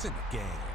It's in the game.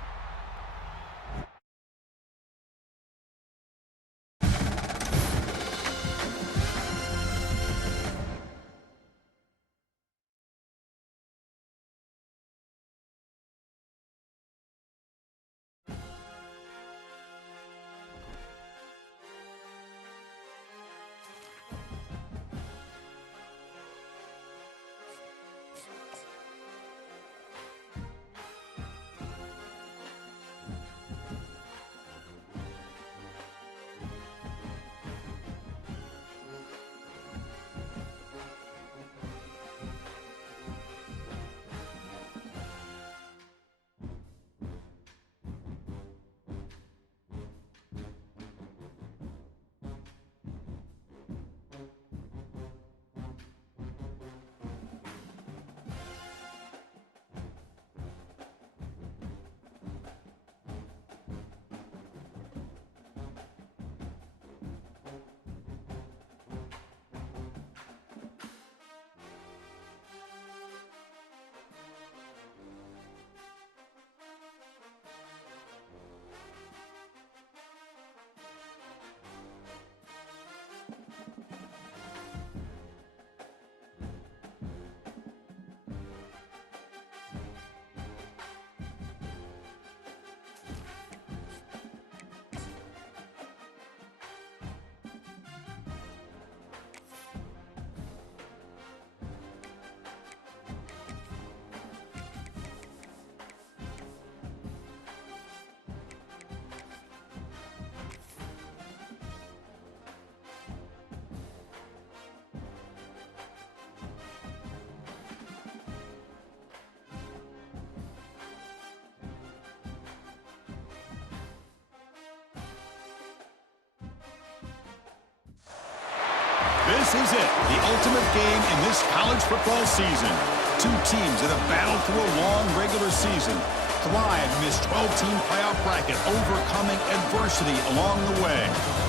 This is it, the ultimate game in this college football season. Two teams that have battled through a long regular season, thrived in this 12-team playoff bracket, overcoming adversity along the way.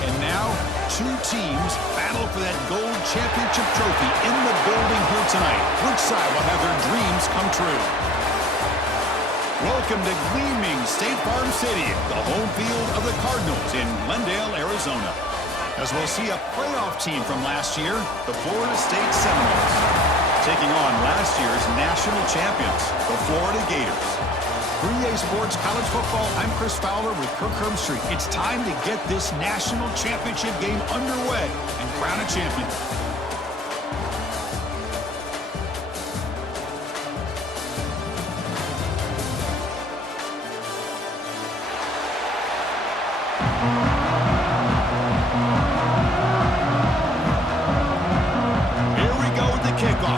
And now, two teams battle for that gold championship trophy in the building here tonight. Which side will have their dreams come true? Welcome to gleaming State Farm Stadium, the home field of the Cardinals in Glendale, Arizona, as we'll see a playoff team from last year, the Florida State Seminoles, taking on last year's national champions, the Florida Gators. For EA Sports College Football, I'm Chris Fowler with Kirk Herbstreit. It's time to get this national championship game underway and crown a champion.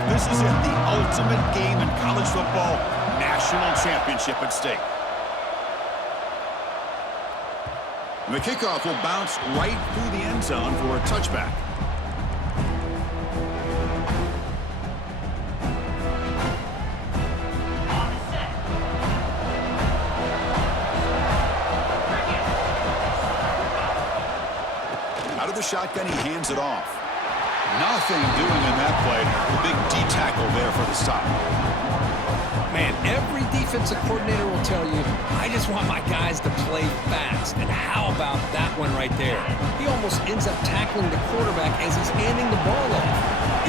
This is it, the ultimate game in college football, national championship at stake. And the kickoff will bounce right through the end zone for a touchback. Out of the shotgun, he hands it off. Nothing doing in that play. The big D tackle there for the stop. Man, every defensive coordinator will tell you, I just want my guys to play fast. And how about that one right there? He almost ends up tackling the quarterback as he's handing the ball off.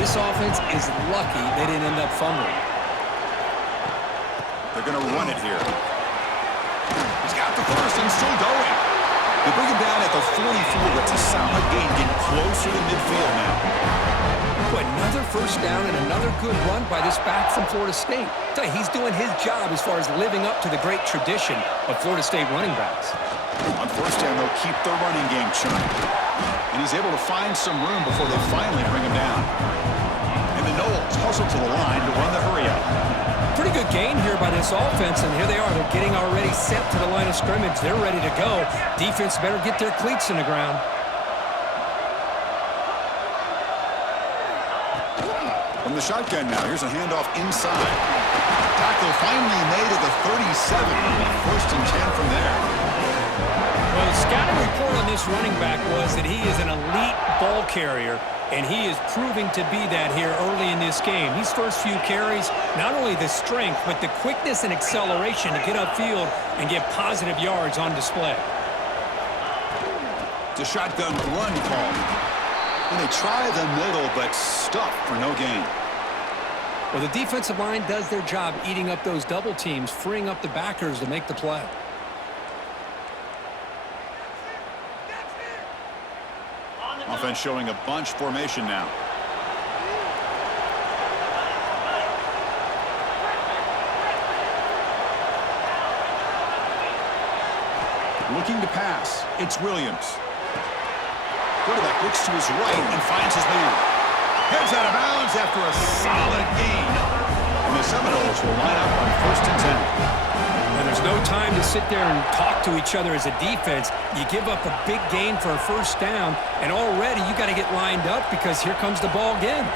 This offense is lucky they didn't end up fumbling. They're going to run it here. He's got the first and still going. They bring him down at the 44. That's a solid gain, getting closer to midfield now. Another first down and another good run by this back from Florida State. Tell you, he's doing his job as far as living up to the great tradition of Florida State running backs. On first down, they'll keep the running game churning. And he's able to find some room before they finally bring him down. And the Noles hustle to the line to run the hurry up. Pretty good gain here by this offense, and here they are. They're getting already set to the line of scrimmage. They're ready to go. Defense better get their cleats in the ground. From the shotgun now, here's a handoff inside. Tackle finally made at the 37. First and 10 from there. Well, Well, the scouting report on this running back was that he is an elite ball carrier, and he is proving to be that here early in this game. These first few carries, not only the strength, but the quickness and acceleration to get upfield and get positive yards on display. It's a shotgun run call. And they try the middle, but stuff for no gain. Well, the defensive line does their job eating up those double teams, freeing up the backers to make the play. Offense showing a bunch formation now. Looking to pass. It's Williams. Quarterback looks to his right and finds his man. Heads out of bounds after a solid gain. And the Seminoles will line up on 1st and 10. Now, there's no time to sit there and talk to each other as a defense. You give up a big gain for a first down, and already you got to get lined up because here comes the ball again.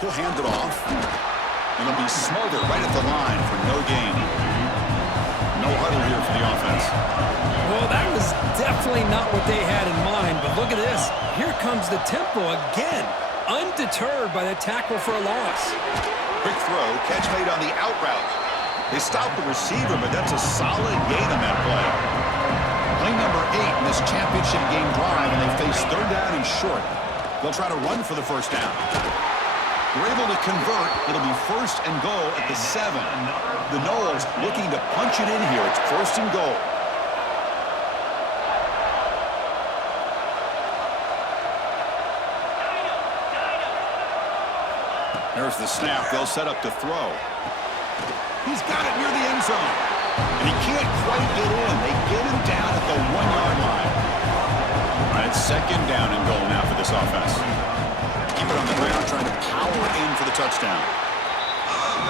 He'll hand it off. And he'll be smothered right at the line for no gain. No huddle here for the offense. Well, that was definitely not what they had in mind, but look at this. Here comes the tempo again, undeterred by the tackle for a loss. Quick throw, catch made on the out route. They stopped the receiver, but that's a solid gain on that play. Play number 8 in this championship game drive, and they face 3rd down and short. They'll try to run for the first down. They're able to convert. It'll be 1st and goal at the 7. The Noles looking to punch it in here. It's 1st and goal. There's the snap. They'll set up to throw. He's got it near the end zone. And he can't quite get in. They get him down at the 1-yard line. All right, it's 2nd down and goal now for this offense. Keep it on the ground, trying to power in for the touchdown.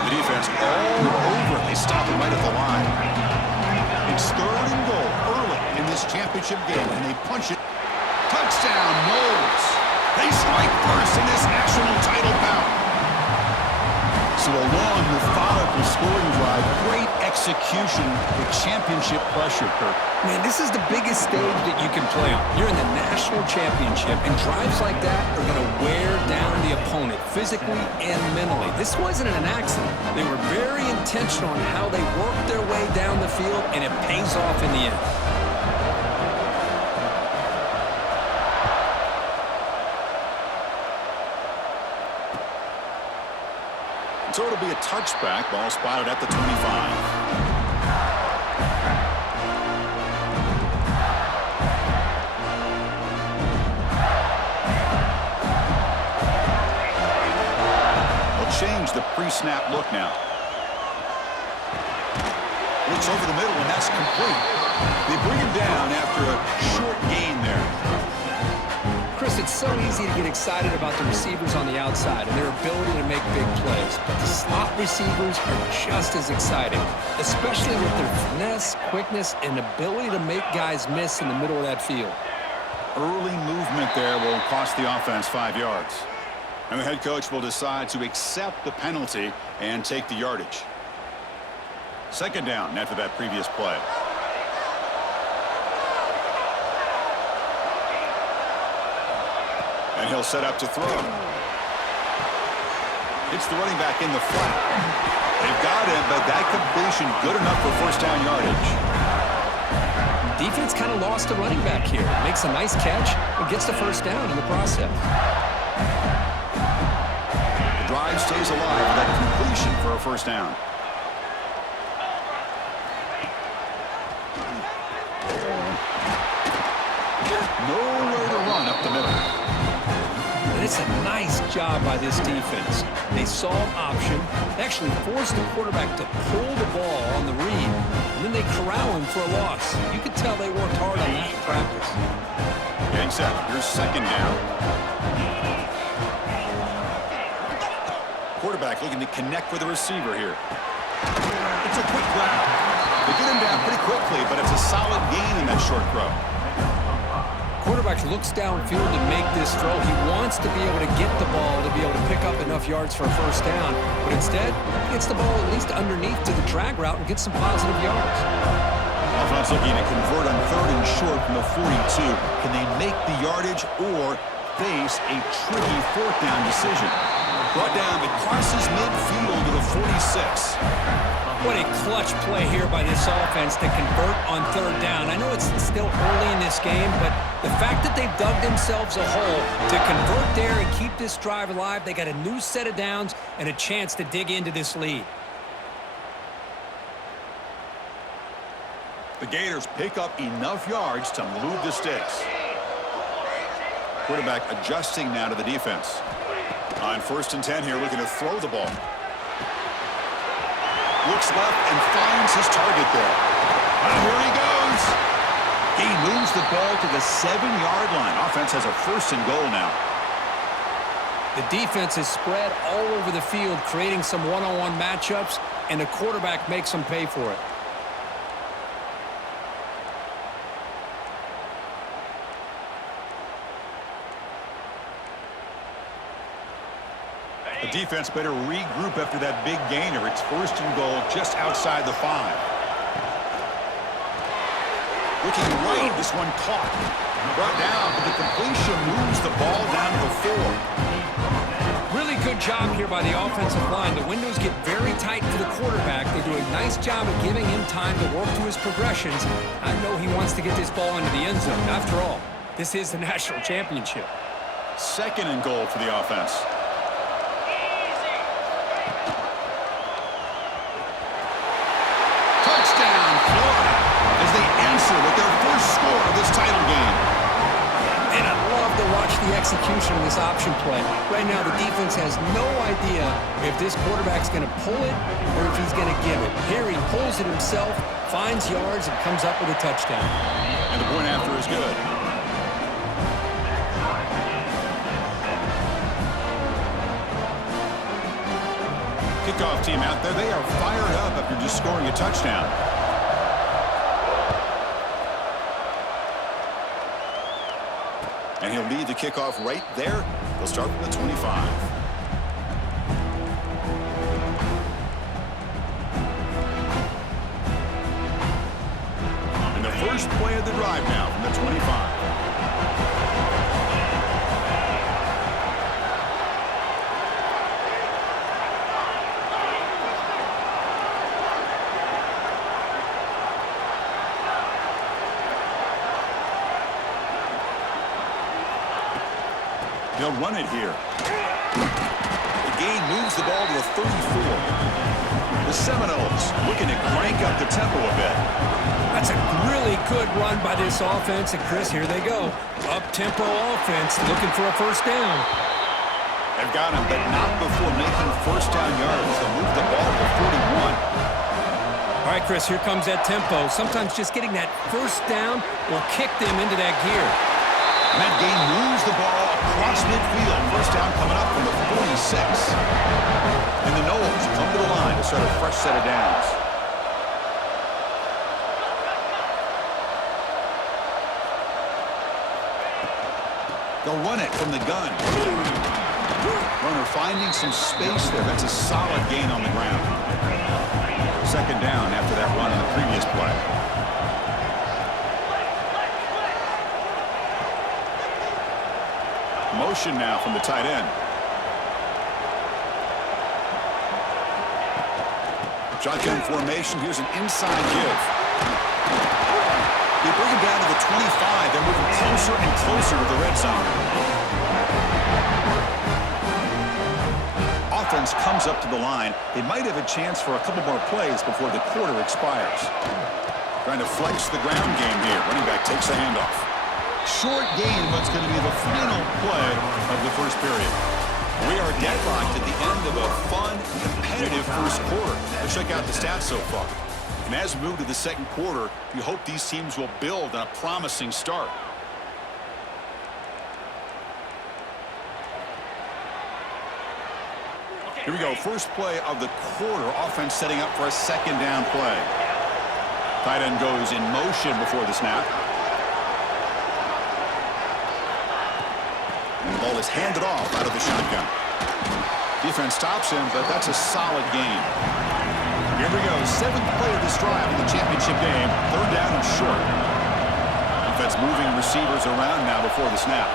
The defense all over. They stop him right at the line. It's 3rd and goal early in this championship game, and they punch it. Touchdown, Noles. They strike first in this national title bout. So a long, methodical scoring drive. Great execution with championship pressure, Kirk. Man, this is the biggest stage that you can play on. You're in the national championship, and drives like that are going to wear down the opponent physically and mentally. This wasn't an accident. They were very intentional on how they worked their way down the field, and it pays off in the end. So it'll be a touchback. Ball spotted at the 25. They'll change the pre-snap look now. Looks over the middle, and that's complete. They bring him down after a short gain there. Chris, it's so easy to get excited about the receivers on the outside and their ability to make big plays, but the slot receivers are just as exciting, especially with their finesse, quickness, and ability to make guys miss in the middle of that field. Early movement there will cost the offense 5 yards. And the head coach will decide to accept the penalty and take the yardage. 2nd down after that previous play. And he'll set up to throw. It's the running back in the flat. They've got him, but that completion good enough for 1st down yardage. Defense kind of lost the running back here. Makes a nice catch and gets the 1st down in the process. The drive stays alive with that completion for a 1st down. Nowhere to run up the middle. And it's a nice job by this defense. They saw an option, actually forced the quarterback to pull the ball on the read, and then they corral him for a loss. You could tell they worked hard on that in practice. Getting set. Here's 2nd down. Quarterback looking to connect with the receiver here. It's a quick grab. They get him down pretty quickly, but it's a solid gain in that short throw. Quarterback looks downfield to make this throw. He wants to be able to get the ball to be able to pick up enough yards for a first down, but instead, he gets the ball at least underneath to the drag route and gets some positive yards. Offense looking to convert on 3rd and short from the 42. Can they make the yardage or face a tricky 4th down decision? Brought down, it crosses midfield to the 46. What a clutch play here by this offense to convert on 3rd down. I know it's still early in this game, but the fact that they've dug themselves a hole to convert there and keep this drive alive, they got a new set of downs and a chance to dig into this lead. The Gators pick up enough yards to move the sticks. Quarterback adjusting now to the defense. On 1st and 10 here, looking to throw the ball. Looks left and finds his target there. And here he goes. He moves the ball to the 7-yard line. Offense has a 1st and goal now. The defense is spread all over the field, creating some one-on-one matchups, and the quarterback makes them pay for it. The defense better regroup after that big gainer. It's 1st and goal just outside the 5. Looking right, this one caught. Brought down, but the completion moves the ball down to the 4. Really good job here by the offensive line. The windows get very tight for the quarterback. They do a nice job of giving him time to work through his progressions. I know he wants to get this ball into the end zone. After all, this is the national championship. 2nd and goal for the offense. With their first score of this title game. And I love to watch the execution of this option play. Right now, the defense has no idea if this quarterback's going to pull it or if he's going to give it. Here he pulls it himself, finds yards, and comes up with a touchdown. And the point after is good. Kickoff team out there. They are fired up after just scoring a touchdown. And he'll lead the kickoff right there. They'll start from the 25. And the first play of the drive now from the 25. They'll run it here. The game moves the ball to the 34. The Seminoles looking to crank up the tempo a bit. That's a really good run by this offense. And, Chris, here they go. Up-tempo offense looking for a first down. They've got him, but not before making first down yards. They'll move the ball to 41. All right, Chris, here comes that tempo. Sometimes just getting that first down will kick them into that gear. And that game moves the ball across midfield. First down coming up from the 46. And the Noles come to the line to start a fresh set of downs. They'll run it from the gun. Runner finding some space there. That's a solid gain on the ground. 2nd down after that run in the previous play. Motion now from the tight end. Shotgun formation. Here's an inside give. They bring him down to the 25. They're moving closer and closer to the red zone. Offense comes up to the line. They might have a chance for a couple more plays before the quarter expires. Trying to flex the ground game here. Running back takes the handoff. Short game, but it's going to be the final play of the first period. We are deadlocked at the end of a fun, competitive first quarter. Let's check out the stats so far. And as we move to the 2nd quarter, we hope these teams will build on a promising start. Here we go. First play of the quarter. Offense setting up for a 2nd down play. Tight end goes in motion before the snap. just hand it off out of the shotgun. Defense stops him, but that's a solid gain. Here we go, 7th play of this drive in the championship game. 3rd down and short. Defense moving receivers around now before the snap.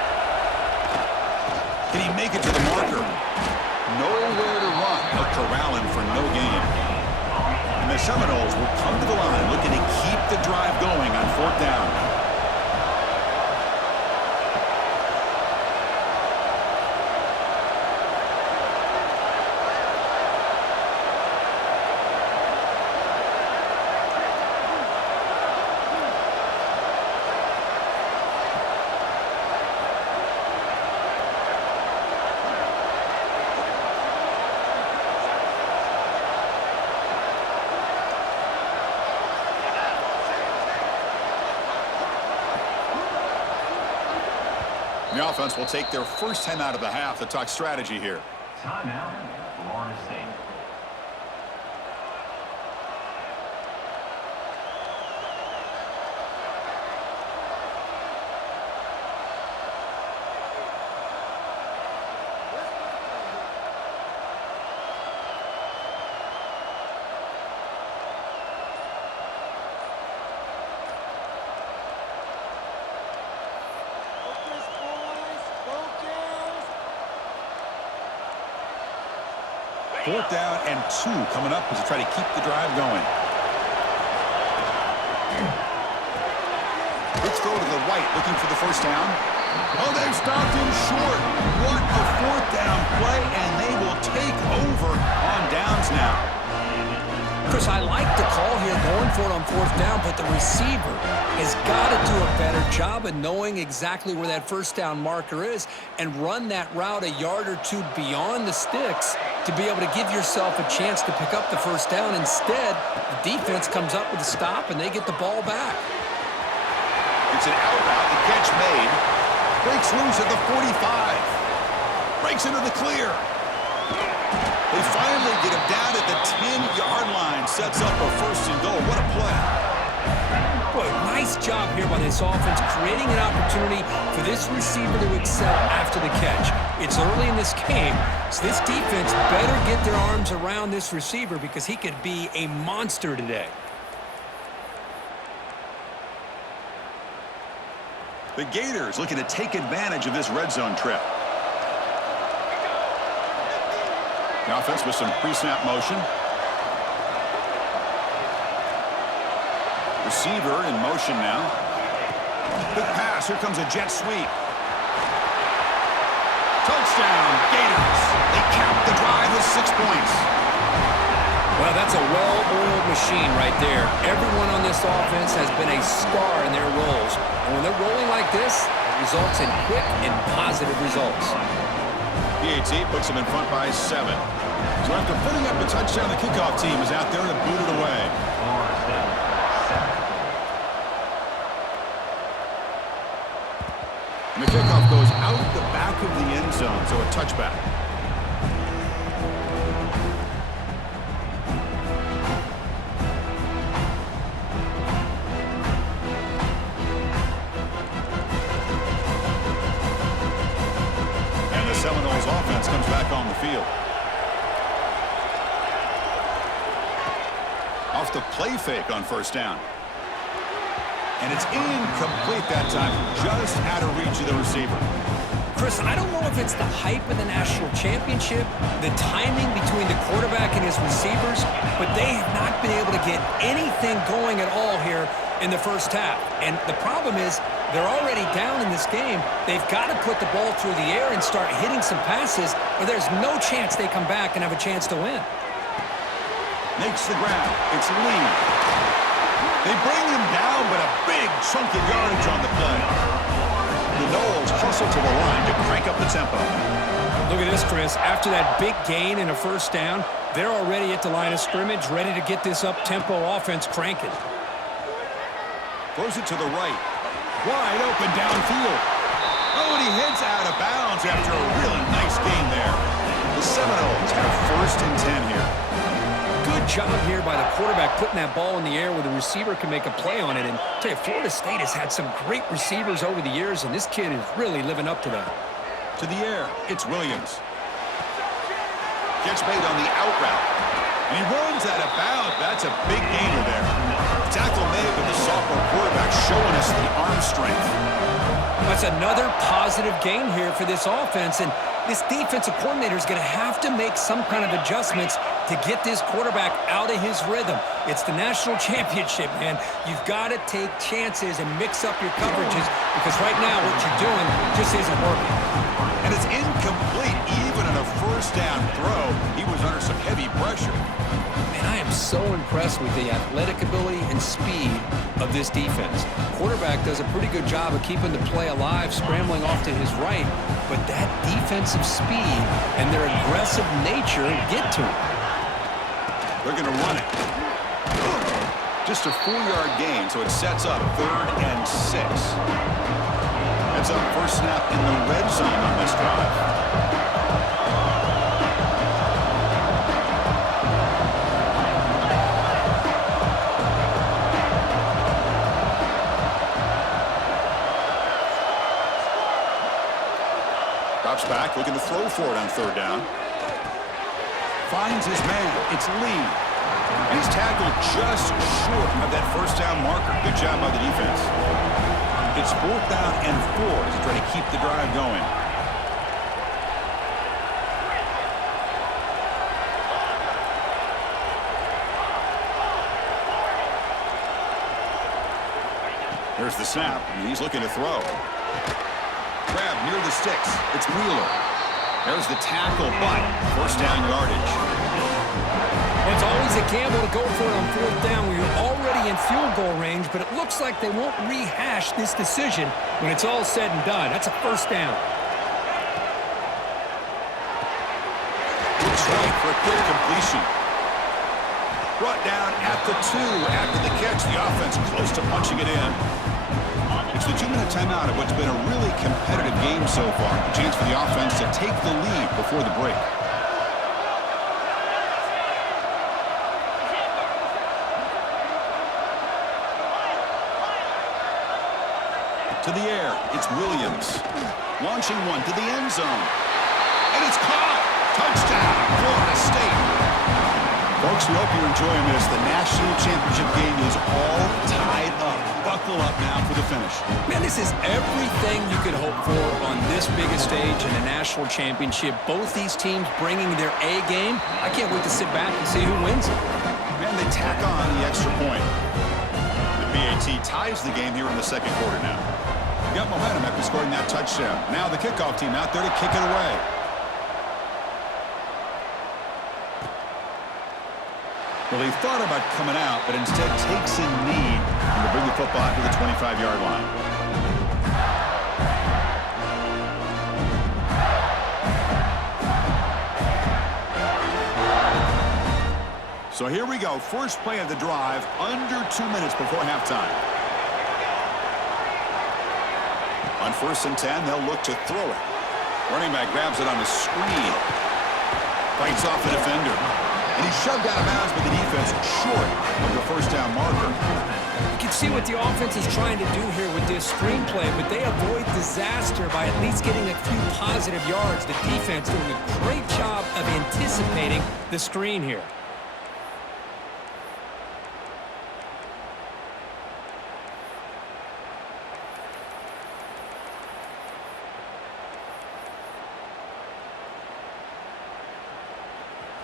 Can he make it to the marker? Nowhere to run. They'll corral him for no gain. And the Seminoles will come to the line looking to keep the drive going on 4th down. The offense will take their first 10 out of the half to talk strategy here. Timeout, Florida State. Fourth down and 2 coming up as they try to keep the drive going. Let's throw to the right, looking for the first down. Oh, they've stopped him short. What a 4th down play, and they will take over on downs now. Chris, I like the call here going for it on 4th down, but the receiver has got to do a better job of knowing exactly where that first down marker is and run that route a yard or 2 beyond the sticks to be able to give yourself a chance to pick up the first down. Instead, the defense comes up with a stop, and they get the ball back. It's an out route. The catch made. Breaks loose at the 45. Breaks into the clear. They finally get him down at the 10-yard line. Sets up a 1st and goal. What a play. Boy, nice job here by this offense, creating an opportunity for this receiver to excel after the catch. It's early in this game, so this defense better get their arms around this receiver because he could be a monster today. The Gators looking to take advantage of this red zone trip. The offense with some pre-snap motion. Receiver in motion now. Big pass. Here comes a jet sweep. Touchdown, Gators. They cap the drive with 6 points. Well, that's a well-oiled machine right there. Everyone on this offense has been a star in their roles. And when they're rolling like this, it results in quick and positive results. PAT puts them in front by 7. So after putting up a touchdown, the kickoff team is out there to boot it away. And the kickoff goes out the back of the end zone, so a touchback. And the Seminoles offense comes back on the field. Off the play fake on 1st down. And it's incomplete that time, just out of reach of the receiver. Chris, I don't know if it's the hype of the national championship, the timing between the quarterback and his receivers, but they have not been able to get anything going at all here in the first half. And the problem is they're already down in this game. They've got to put the ball through the air and start hitting some passes, or there's no chance they come back and have a chance to win. Makes the grab. It's Lee. They bring him down, but a big chunk of yardage on the play. The Noles hustle to the line to crank up the tempo. Look at this, Chris. After that big gain and a first down, they're already at the line of scrimmage, ready to get this up-tempo offense cranking. Throws it to the right. Wide open downfield. Oh, and he heads out of bounds after a really nice gain there. The Seminoles have 1st and 10 here. Good job here by the quarterback putting that ball in the air where the receiver can make a play on it. And tell you, Florida State has had some great receivers over the years, and this kid is really living up to that. To the air, it's Williams. Gets made on the out route. And he runs out of bounds. That's a big gainer there. Tackle made, but the sophomore quarterback showing us the arm strength. That's another positive gain here for this offense, and this defensive coordinator is going to have to make some kind of adjustments to get this quarterback out of his rhythm. It's the national championship, man. You've got to take chances and mix up your coverages because right now what you're doing just isn't working. And it's incomplete. Even on a first down throw, he was under some heavy pressure. Man, I am so impressed with the athletic ability and speed of this defense. Quarterback does a pretty good job of keeping the play alive, scrambling off to his right, but that defensive speed and their aggressive nature get to him. They're going to run it. Just a 4-yard gain, so it sets up 3rd and 6. That's up first snap in the red zone on this drive. Drops back, looking to throw for it on 3rd down. Finds his man. It's Lee. And he's tackled just short of that first down marker. Good job by the defense. It's 4th down and 4 as they try to keep the drive going. Here's the snap, and he's looking to throw. Grab near the sticks. It's Wheeler. There's the tackle, but first down yardage. It's always a gamble to go for it on 4th down when you're already in field goal range, but it looks like they won't rehash this decision when it's all said and done. That's a first down. Looks right for a quick completion. Brought down at the 2 after the catch. The offense close to punching it in. It's the 2-minute timeout of what's been a really competitive game so far. A chance for the offense to take the lead before the break. To the air, it's Williams. Launching one to the end zone. And it's caught! Touchdown, Florida State! Folks, we hope you're enjoying this. The national championship game is all tied up. Buckle up now for the finish. Man, this is everything you could hope for on this biggest stage in a national championship. Both these teams bringing their A game. I can't wait to sit back and see who wins it. Man, they tack on the extra point. The BAT ties the game here in the 2nd quarter now. Got momentum after scoring that touchdown. Now the kickoff team out there to kick it away. Well, he thought about coming out, but instead takes a knee to bring the football to the 25-yard line. So here we go. First play of the drive, under 2 minutes before halftime. On 1st and 10, they'll look to throw it. Running back grabs it on the screen. Fights off the defender. And he's shoved out of bounds by the defense short of the first down marker. You can see what the offense is trying to do here with this screenplay, but they avoid disaster by at least getting a few positive yards. The defense doing a great job of anticipating the screen here.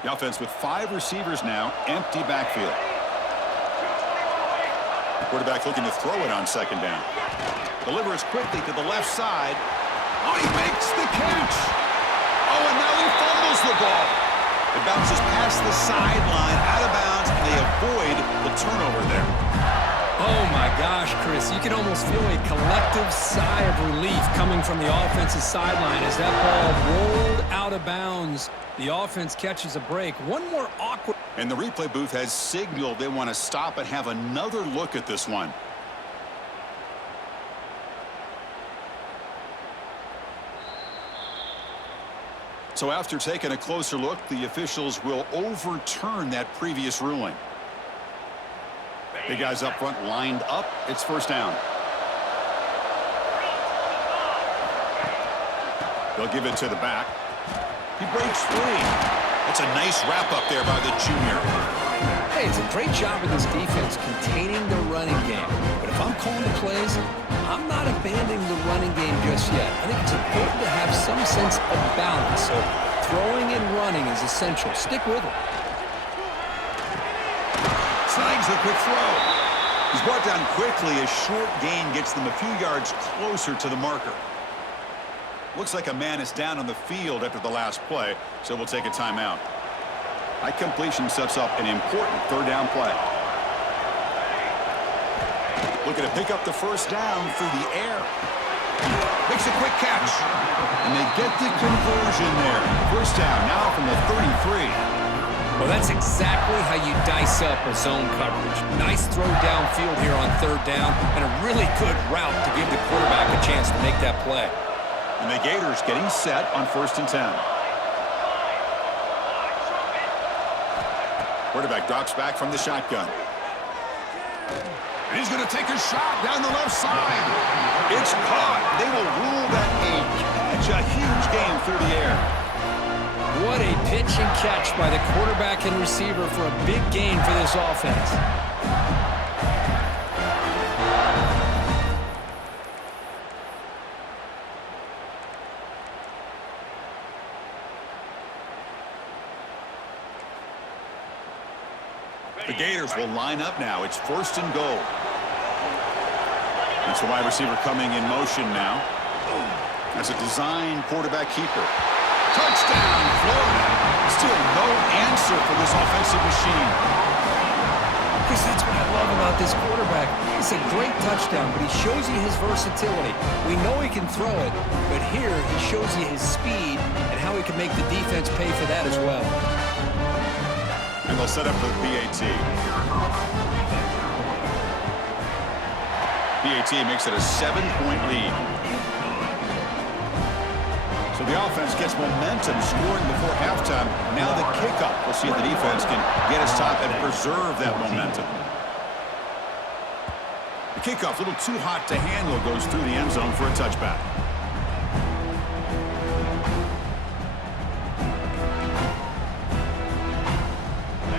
The offense with 5 receivers now, empty backfield. Quarterback looking to throw it on 2nd down. Delivers quickly to the left side. Oh, he makes the catch. Oh, and now he fumbles the ball. It bounces past the sideline, out of bounds, and they avoid the turnover there. Oh, my gosh, Chris. You can almost feel a collective sigh of relief coming from the offensive sideline as that ball rolled out of bounds. The offense catches a break. One more awkward. And the replay booth has signaled they want to stop and have another look at this one. So after taking a closer look, the officials will overturn that previous ruling. Big guys up front lined up. It's first down. They'll give it to the back. He breaks free. That's a nice wrap-up there by the junior. Hey, it's a great job of this defense containing the running game. But if I'm calling the plays, I'm not abandoning the running game just yet. I think it's important to have some sense of balance. So throwing and running is essential. Stick with it. Snags the quick throw. He's brought down quickly. A short gain gets them a few yards closer to the marker. Looks like a man is down on the field after the last play, so we'll take a timeout. That completion sets up an important third down play. Looking to pick up the first down through the air. Makes a quick catch. And they get the conversion there. First down now from the 33. Well, that's exactly how you dice up a zone coverage. Nice throw downfield here on third down, and a really good route to give the quarterback a chance to make that play. And the Gators getting set on 1st and 10. Quarterback drops back from the shotgun. And he's going to take a shot down the left side. It's caught. They will rule that a catch, a huge gain through the air. What a pitch and catch by the quarterback and receiver for a big gain for this offense. The Gators will line up now. It's 1st and goal. It's the wide receiver coming in motion now. That's a design quarterback keeper. Touchdown, Florida. Still no answer for this offensive machine. Chris, that's what I love about this quarterback. It's a great touchdown, but he shows you his versatility. We know he can throw it, but here he shows you his speed and how he can make the defense pay for that as well. And they'll set up for the PAT. PAT makes it a 7-point lead. So the offense gets momentum scoring before halftime. Now the kickoff. We'll see if the defense can get a stop and preserve that momentum. The kickoff, a little too hot to handle, goes through the end zone for a touchback.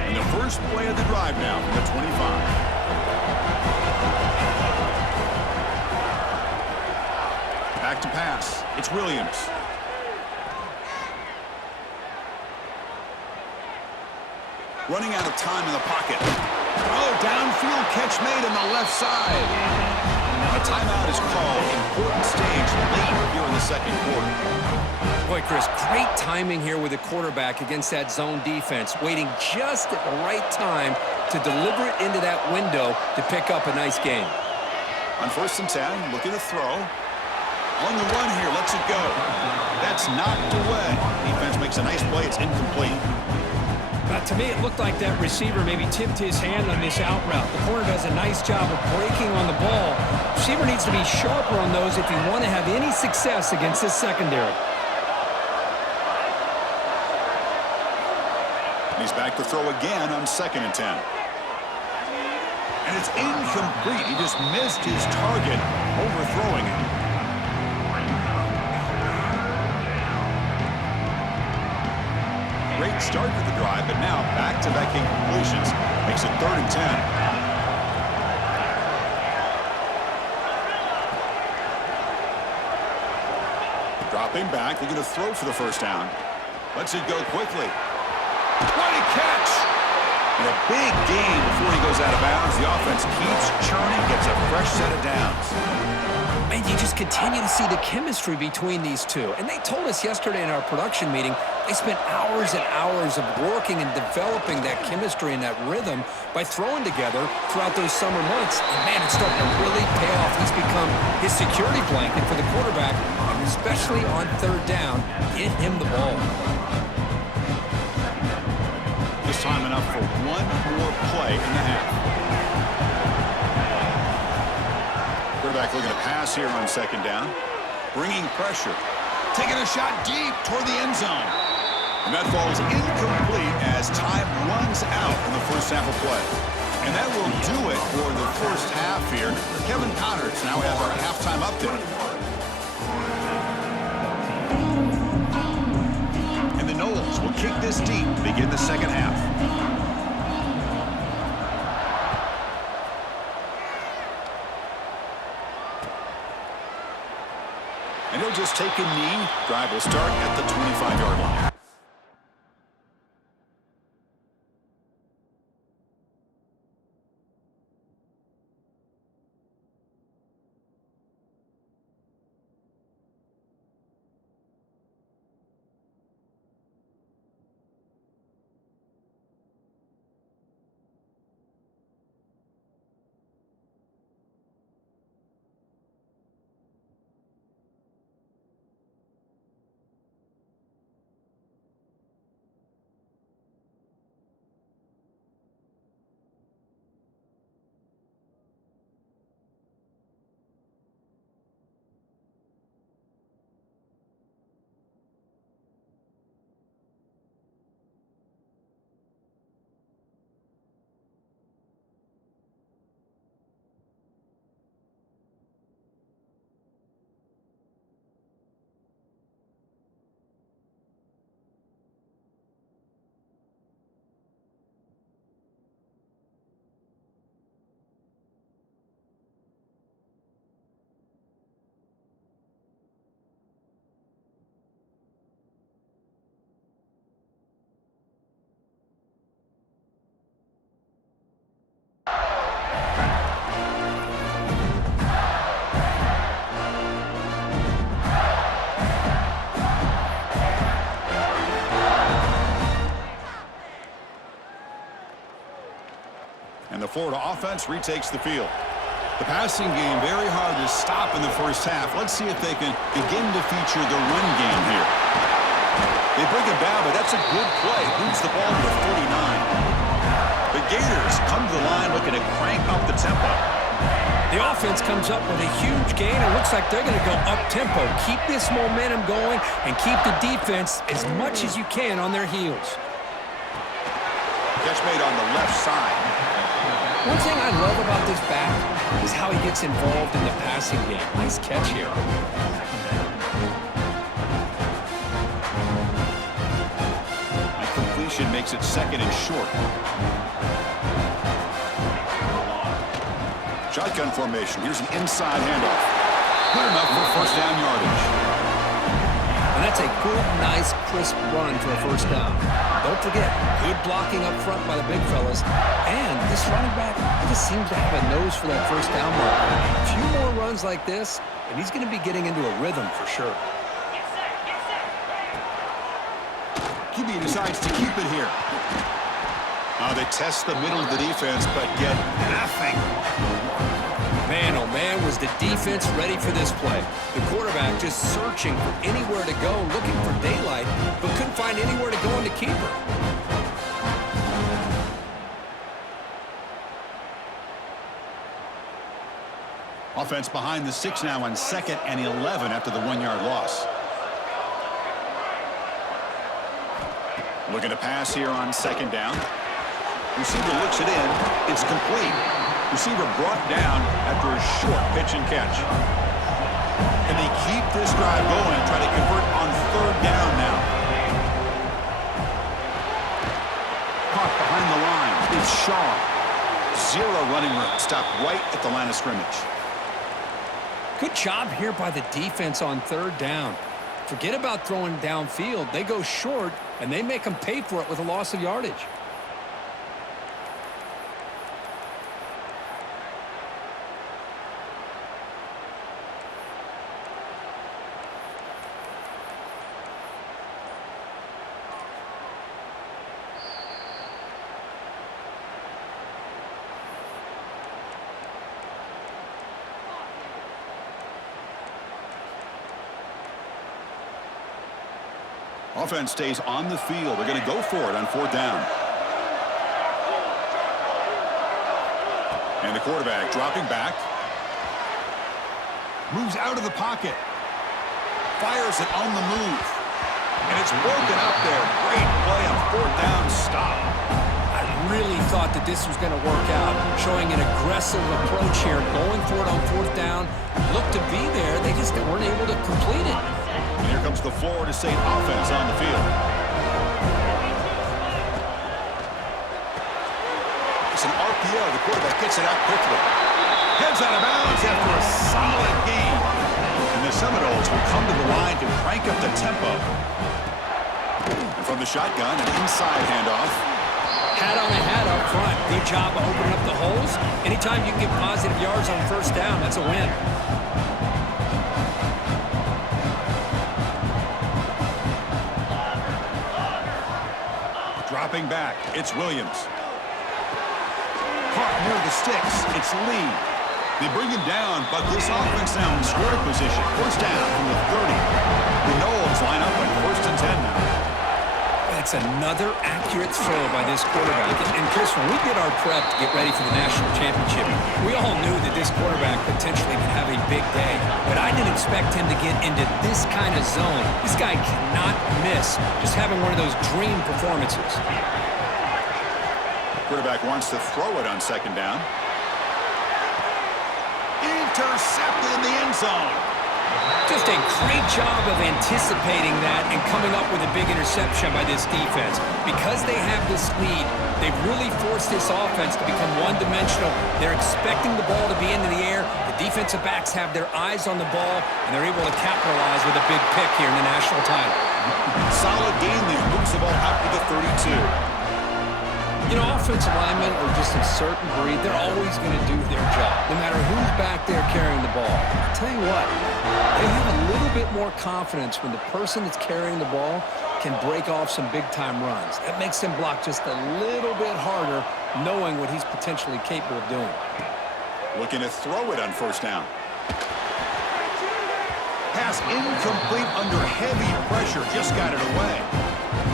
And the first play of the drive now from the 25. Back to pass. It's Williams. Running out of time in the pocket. Oh, downfield catch made on the left side. A timeout is called. Important stage late here in the second quarter. Boy, Chris, great timing here with the quarterback against that zone defense, waiting just at the right time to deliver it into that window to pick up a nice gain. On 1st and 10, looking to throw. On the run here, lets it go. That's knocked away. Defense makes a nice play. It's incomplete. To me, it looked like that receiver maybe tipped his hand on this out route. The corner does a nice job of breaking on the ball. Receiver needs to be sharper on those if you want to have any success against this secondary. He's back to throw again on 2nd and 10. And it's incomplete. He just missed his target, overthrowing it. Great start to the drive, but now back-to-back incompletions makes it 3rd and 10. Dropping back, they're going to throw for the first down. Lets it go quickly. What a catch! And a big gain before he goes out of bounds. The offense keeps churning, gets a fresh set of downs. And you just continue to see the chemistry between these two. And they told us yesterday in our production meeting, they spent hours and hours of working and developing that chemistry and that rhythm by throwing together throughout those summer months. And man, it's starting to really pay off. He's become his security blanket for the quarterback, and especially on third down, get him the ball. This time enough for one more play in the half. Quarterback looking to pass here on 2nd down. Bringing pressure. Taking a shot deep toward the end zone. And that falls incomplete as time runs out in the first half of play. And that will do it for the first half here. Kevin Connors now has our halftime update. kick this deep to begin the second half. And he'll just take a knee. Drive will start at the 25-yard line. And the Florida offense retakes the field. The passing game very hard to stop in the first half. Let's see if they can begin to feature the run game here. They bring it down, but that's a good play. Moves the ball to the 49. The Gators come to the line looking to crank up the tempo. The offense comes up with a huge gain. It looks like they're going to go up-tempo. Keep this momentum going and keep the defense as much as you can on their heels. Catch made on the left side. One thing I love about this back is how he gets involved in the passing game. Nice catch here. And completion makes it second and short. Shotgun formation. Here's an inside handoff. Good enough for first down yardage. And that's a good, nice, crisp run for a first down. Don't forget, good blocking up front by the big fellas. And this running back, he just seems to have a nose for that first down marker. A few more runs like this, and he's going to be getting into a rhythm for sure. QB decides to keep it here. They test the middle of the defense, but get nothing. Man, oh man, was the defense ready for this play. The quarterback just searching for anywhere to go, looking for daylight, but couldn't find anywhere to go in the keeper. Offense behind the 6 now on 2nd and 11 after the 1-yard loss. Looking to pass here on 2nd down. Receiver looks it in. It's complete. Receiver brought down after a short pitch and catch. And they keep this drive going and try to convert on 3rd down now. Caught behind the line. It's Shaw. 0 running room. Stopped right at the line of scrimmage. Good job here by the defense on 3rd down. Forget about throwing downfield. They go short, and they make them pay for it with a loss of yardage. Offense stays on the field. They're going to go for it on 4th down. And the quarterback dropping back. Moves out of the pocket. Fires it on the move. And it's broken up there. Great play on 4th down stop. I really thought that this was going to work out, showing an aggressive approach here, going for it on 4th down. Looked to be there. They just weren't able to complete it. And here comes the Florida State offense on the field. The quarterback gets it out quickly. Heads out of bounds after a solid gain. And the Seminoles will come to the line to crank up the tempo. And from the shotgun, an inside handoff. Hat on a hat up front. Good job of opening up the holes. Anytime you can get positive yards on first down, that's a win. Dropping back, it's Williams. Caught near the sticks, it's Lee. They bring him down, but this offense now in scoring position. First down from the 30. The Noles line up on 1st and 10 now. That's another accurate throw by this quarterback. And Chris, when we did our prep to get ready for the national championship, we all knew that this quarterback potentially could have a big day. But I didn't expect him to get into this kind of zone. This guy cannot miss. Just having one of those dream performances. Quarterback wants to throw it on 2nd down. Intercepted in the end zone. Just a great job of anticipating that and coming up with a big interception by this defense. Because they have this lead, they've really forced this offense to become one-dimensional. They're expecting the ball to be into the air. The defensive backs have their eyes on the ball, and they're able to capitalize with a big pick here in the national title. Solid game there. Moves the ball out to the 32. You know, offensive linemen are just a certain breed. They're always going to do their job, no matter who's back there carrying the ball. I'll tell you what, they have a little bit more confidence when the person that's carrying the ball can break off some big-time runs. That makes them block just a little bit harder, knowing what he's potentially capable of doing. Looking to throw it on 1st down. Pass incomplete under heavy pressure. Just got it away.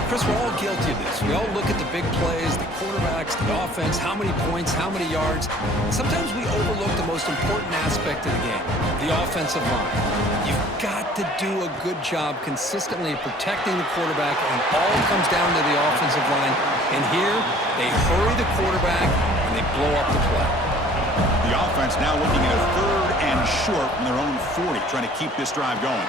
Chris, we're all guilty of this. We all look at the big plays, the quarterbacks, the offense, how many points, how many yards. Sometimes we overlook the most important aspect of the game, the offensive line. You've got to do a good job consistently protecting the quarterback, and it all comes down to the offensive line. And here, they hurry the quarterback, and they blow up the play. The offense now looking at a 3rd and short from their own 40, trying to keep this drive going.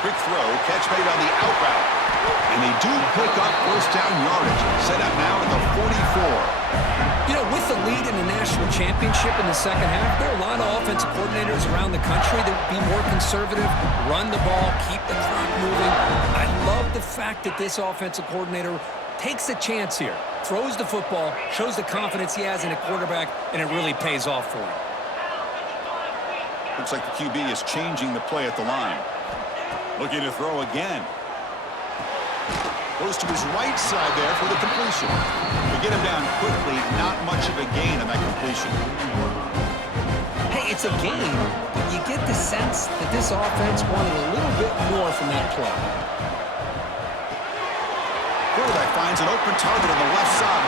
Quick throw, catch made on the out route. And they do pick up 1st down yardage. Set up now at the 44. You know, with the lead in the national championship in the 2nd half, there are a lot of offensive coordinators around the country that would be more conservative, run the ball, keep the clock moving. I love the fact that this offensive coordinator takes a chance here, throws the football, shows the confidence he has in a quarterback, and it really pays off for him. Looks like the QB is changing the play at the line. Looking to throw again. Goes to his right side there for the completion. To get him down quickly, not much of a gain on that completion. Hey, it's a gain, but you get the sense that this offense wanted a little bit more from that play. Quarterback finds an open target on the left side.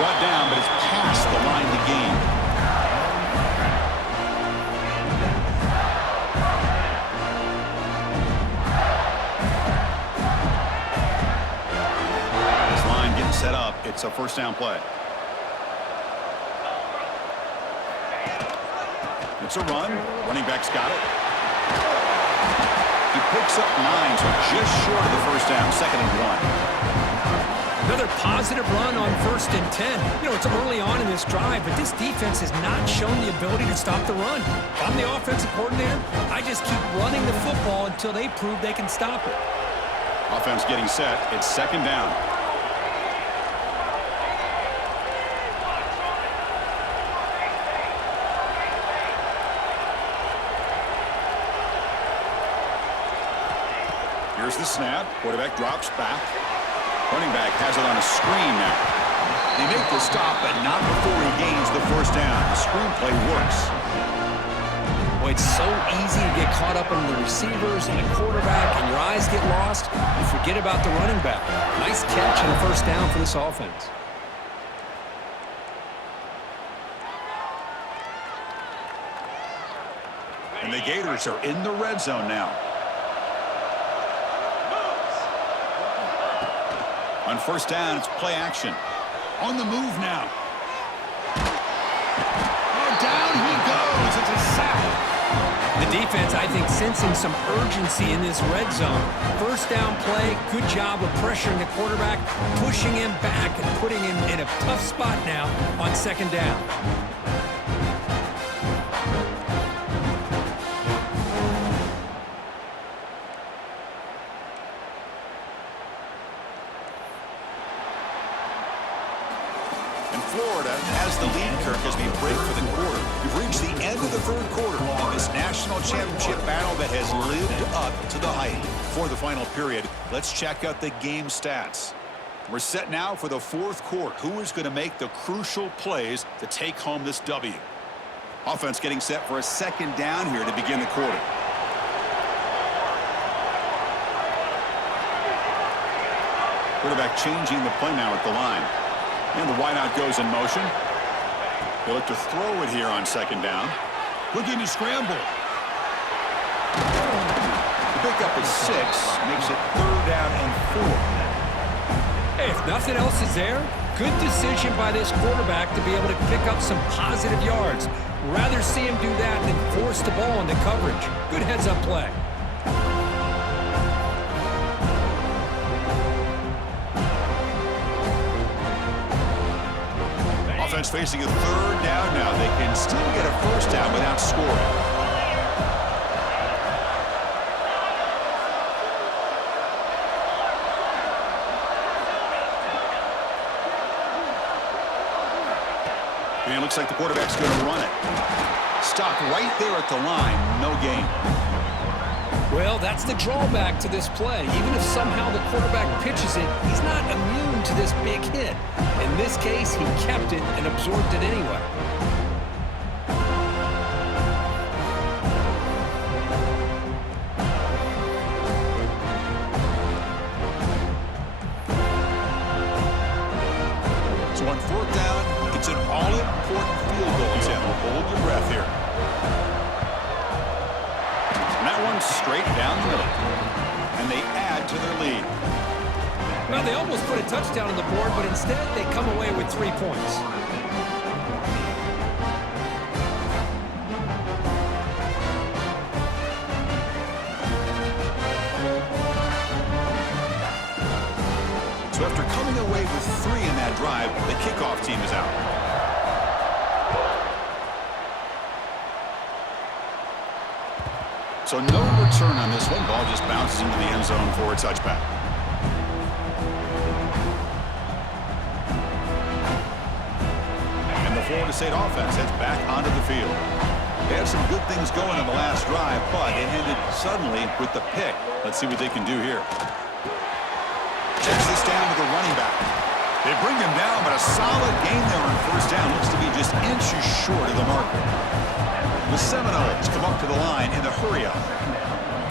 Brought down, but it's past the line to gain. Set up. It's a 1st down play. It's a run. Running back's got it. He picks up 9, so just short of the 1st down. 2nd and 1. Another positive run on 1st and 10. You know, it's early on in this drive, but this defense has not shown the ability to stop the run. If I'm the offensive coordinator, I just keep running the football until they prove they can stop it. Offense getting set. It's 2nd down. Here's the snap. Quarterback drops back. Running back has it on a screen now. They make the stop, but not before he gains the 1st down. The screen play works. Boy, it's so easy to get caught up in the receivers and the quarterback, and your eyes get lost. You forget about the running back. Nice catch and a 1st down for this offense. And the Gators are in the red zone now. On 1st down, it's play action. On the move now. Oh, down he goes. It's a sack. The defense, I think, sensing some urgency in this red zone. First down play, good job of pressuring the quarterback, pushing him back and putting him in a tough spot now on second down. Florida has the lead, Kirk, as we break for the quarter. We've reached the end of the third quarter in this national championship battle that has lived up to the hype. For the final period, let's check out the game stats. We're set now for the fourth quarter. Who is going to make the crucial plays to take home this W? Offense getting set for a second down here to begin the quarter. Quarterback changing the play now at the line. And the wideout goes in motion. They look to throw it here on second down. Looking to scramble. The pickup is 6. Makes it third down and 4. Hey, if nothing else is there, good decision by this quarterback to be able to pick up some positive yards. Rather see him do that than force the ball into coverage. Good heads-up play. Offense facing a third down now. They can still get a first down without scoring. And it looks like the quarterback's going to run it. Stopped right there at the line. No gain. Well, that's the drawback to this play. Even if somehow the quarterback pitches it, he's not immune to this big hit. In this case, he kept it and absorbed it anyway. So on fourth down, it's an all-important field goal attempt. Hold your breath here. And that one's straight down the middle. And they add to their lead. Well, they almost put a touchdown on the board, but instead they come away with 3 points. So after coming away with 3 in that drive, the kickoff team is out. So no return on this one. Ball just bounces into the end zone for a touchback. And the Florida State offense heads back onto the field. They had some good things going in the last drive, but it ended suddenly with the pick. Let's see what they can do here. Checks this down to the running back. They bring him down, but a solid gain there on first down. Looks to be just inches short of the marker. The Seminoles come up to the line in a hurry-up.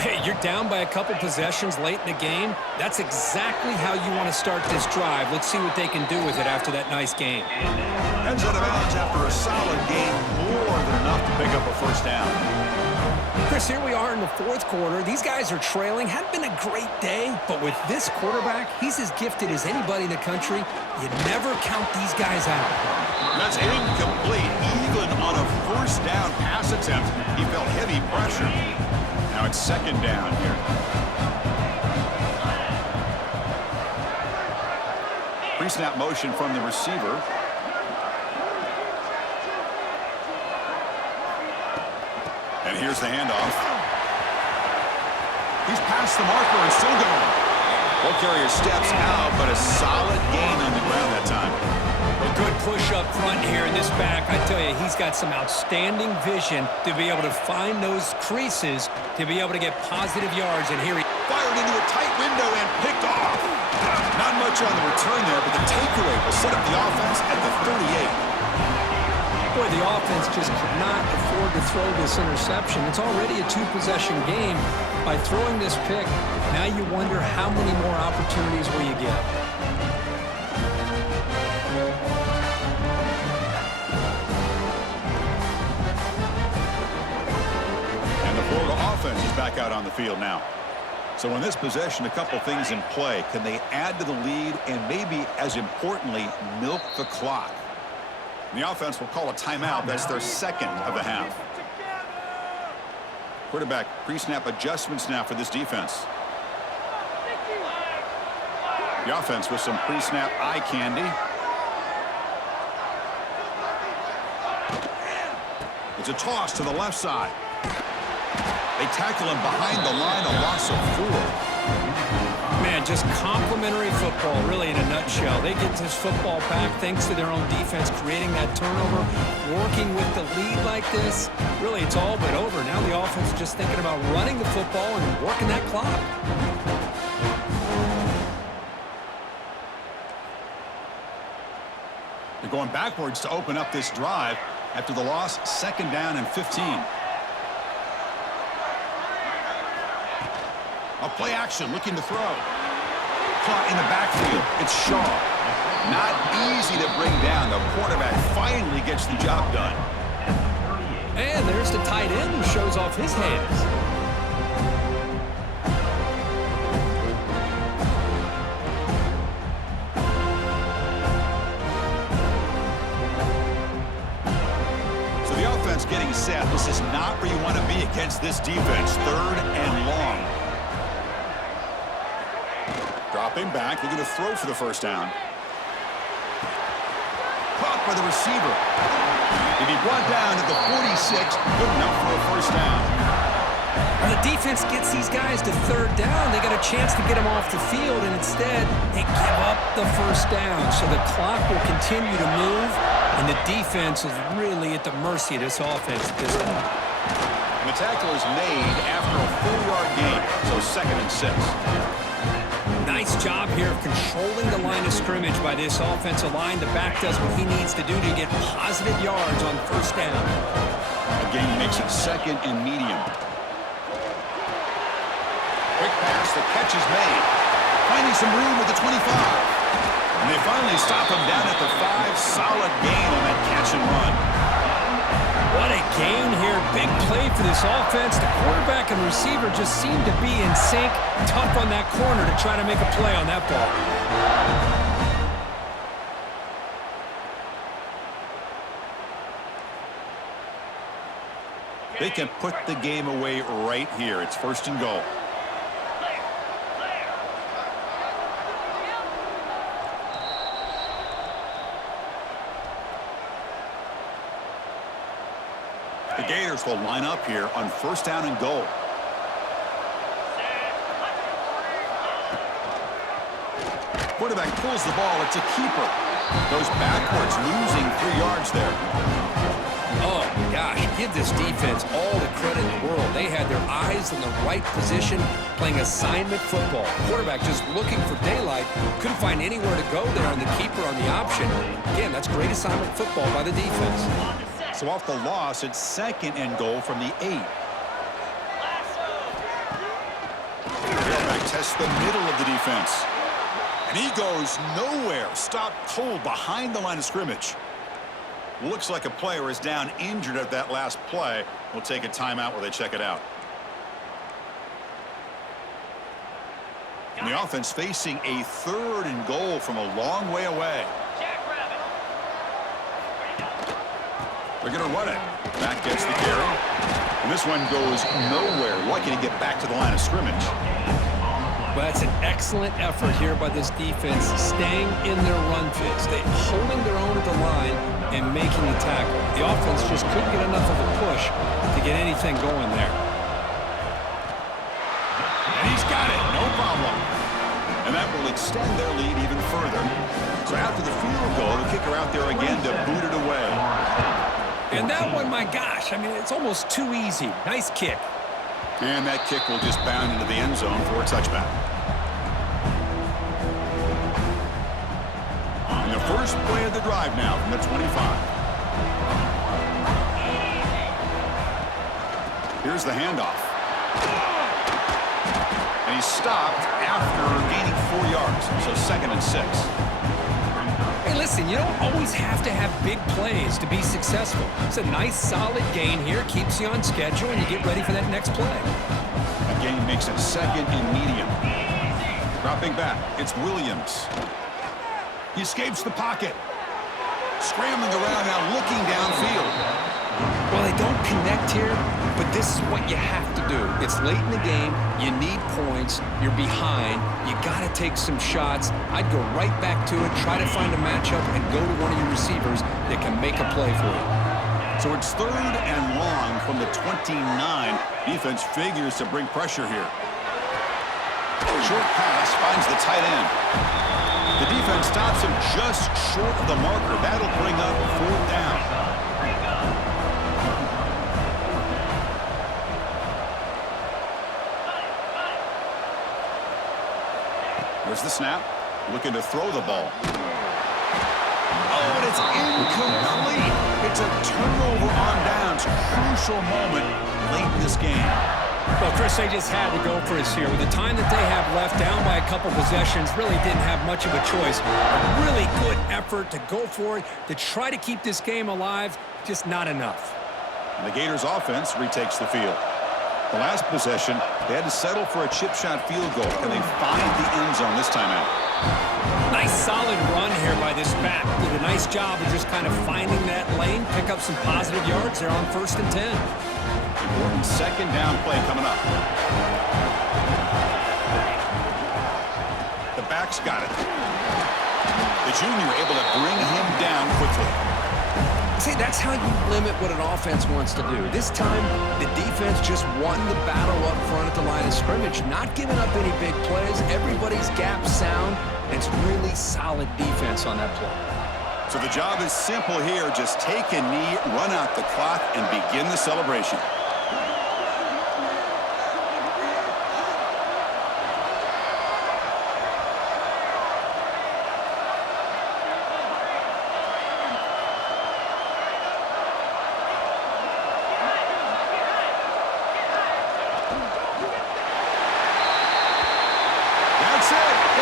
Hey, you're down by a couple possessions late in the game. That's exactly how you want to start this drive. Let's see what they can do with it after that nice game. Heads out of bounds after a solid gain, more than enough to pick up a first down. Chris, here we are in the fourth quarter. These guys are trailing. Hadn't been a great day, but with this quarterback, he's as gifted as anybody in the country. You never count these guys out. That's incomplete. Even on a first down pass attempt, he felt heavy pressure. Now it's second down here. Pre-snap motion from the receiver. And here's the handoff. He's past the marker and still going. Ball carrier steps out, but a solid gain on the ground that time. A good push up front here in this back. I tell you, he's got some outstanding vision to be able to find those creases, to be able to get positive yards. And here he fired into a tight window and picked off. Not much on the return there, but the takeaway will set up the offense at the 38. Boy, the offense just could not afford to throw this interception. It's already a 2-possession game. By throwing this pick, now you wonder how many more opportunities will you get. And the Florida offense is back out on the field now. So in this possession, a couple things in play. Can they add to the lead and maybe, as importantly, milk the clock? The offense will call a timeout. That's their second of the half. Quarterback pre-snap adjustments now for this defense. The offense with some pre-snap eye candy. It's a toss to the left side. They tackle him behind the line, a loss of 4. Man, just complimentary football, really, in a nutshell. They get this football back thanks to their own defense, creating that turnover, working with the lead like this. Really, it's all but over. Now the offense is just thinking about running the football and working that clock. They're going backwards to open up this drive after the loss, 2nd down and 15. A play action, looking to throw. Caught in the backfield. It's Shaw. Not easy to bring down. The quarterback finally gets the job done. And there's the tight end who shows off his hands. So the offense getting set. This is not where you want to be against this defense. 3rd and long. Dropping back, looking to throw for the 1st down. Caught by the receiver. He'll be brought down at the 46. Good enough for a 1st down. When the defense gets these guys to 3rd down, they got a chance to get them off the field, and instead, they give up the 1st down. So the clock will continue to move, and the defense is really at the mercy of this offense at this point. And the tackle is made after a 4-yard gain, so 2nd and 6. Nice job here of controlling the line of scrimmage by this offensive line. The back does what he needs to do to get positive yards on 1st down. Again, makes it 2nd and medium. Quick pass, the catch is made. Finding some room at the 25. And they finally stop him down at the 5. Solid gain on that catch and run. What a gain here. Big play for this offense. The quarterback and receiver just seem to be in sync. Tough on that corner to try to make a play on that ball. They can put the game away right here. It's 1st and goal. The Gators will line up here on 1st down and goal. Quarterback pulls the ball. It's a keeper. Goes backwards, losing 3 yards there. Oh, gosh, give this defense all the credit in the world. They had their eyes in the right position, playing assignment football. Quarterback just looking for daylight. Couldn't find anywhere to go there, and the keeper on the option. Again, that's great assignment football by the defense. So off the loss, it's 2nd and goal from the 8. Quarterback tests the middle of the defense. And he goes nowhere. Stopped cold behind the line of scrimmage. Looks like a player is down injured at that last play. We'll take a timeout while they check it out. And the offense facing a 3rd and goal from a long way away. They're going to run it. Back gets the carry. And this one goes nowhere. Lucky to get back to the line of scrimmage. Well, that's an excellent effort here by this defense, staying in their run fits. They holding their own at the line and making the tackle. The offense just couldn't get enough of a push to get anything going there. And he's got it. No problem. And that will extend their lead even further. So after the field goal, the kicker out there again to boot it away. And that one, my gosh, I mean, it's almost too easy. Nice kick. And that kick will just bound into the end zone for a touchback. And the first play of the drive now from the 25. Here's the handoff. And he's stopped after gaining 4 yards, so 2nd and 6. Hey, listen, you don't always have to have big plays to be successful. It's a nice, solid gain here. Keeps you on schedule, and you get ready for that next play. A gain makes it 2nd and medium. Dropping back, it's Williams. He escapes the pocket. Scrambling around now, looking downfield. Well, they don't connect here. but this is what you have to do. It's late in the game. You need points. You're behind. You got to take some shots. I'd go right back to it, try to find a matchup, and go to one of your receivers that can make a play for you. So it's 3rd and long from the 29. Defense figures to bring pressure here. Short pass finds the tight end. The defense stops him just short of the marker. That'll bring up 4th down. There's the snap. Looking to throw the ball. Oh, and it's incomplete. It's a turnover on downs. Crucial moment late in this game. Well, Chris, they just had to go for us here. With the time that they have left, down by a couple possessions, really didn't have much of a choice. A really good effort to go for it, to try to keep this game alive, just not enough. And the Gators offense retakes the field. The last possession, they had to settle for a chip shot field goal, and they find the end zone this time out. Nice solid run here by this back. Did a nice job of just kind of finding that lane, pick up some positive yards there on 1st and 10. Important 2nd down play coming up. The back's got it. The junior able to bring him down quickly. See, that's how you limit what an offense wants to do. This time, the defense just won the battle up front at the line of scrimmage, not giving up any big plays. Everybody's gap sound. It's really solid defense on that play. So the job is simple here. Just take a knee, run out the clock, and begin the celebration.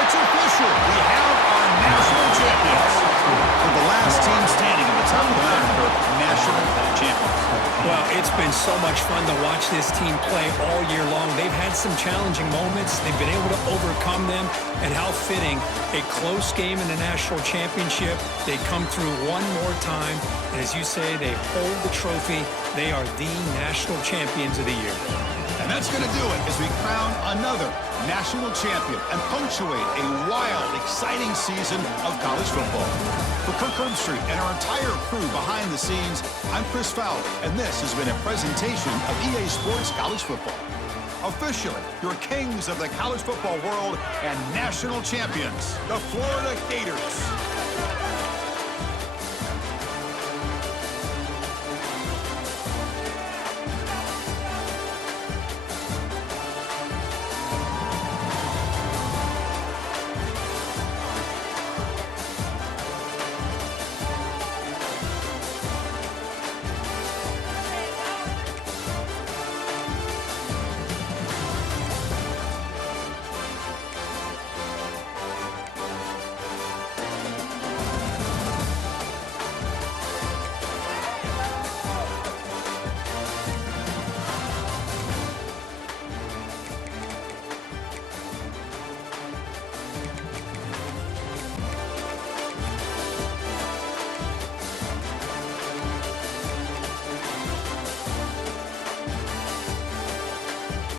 It's official. We have our national champions. We're the last team standing at the top of the mountain for national champions. Well, it's been so much fun to watch this team play all year long. They've had some challenging moments. They've been able to overcome them. And how fitting, a close game in the national championship. They come through one more time. And as you say, they hold the trophy. They are the national champions of the year. And that's going to do it as we crown another national champion and punctuate a wild, exciting season of college football. For Kirk Herbstreit and our entire crew behind the scenes, I'm Chris Fowler, and this has been a presentation of EA Sports College Football. Officially, your kings of the college football world and national champions, the Florida Gators.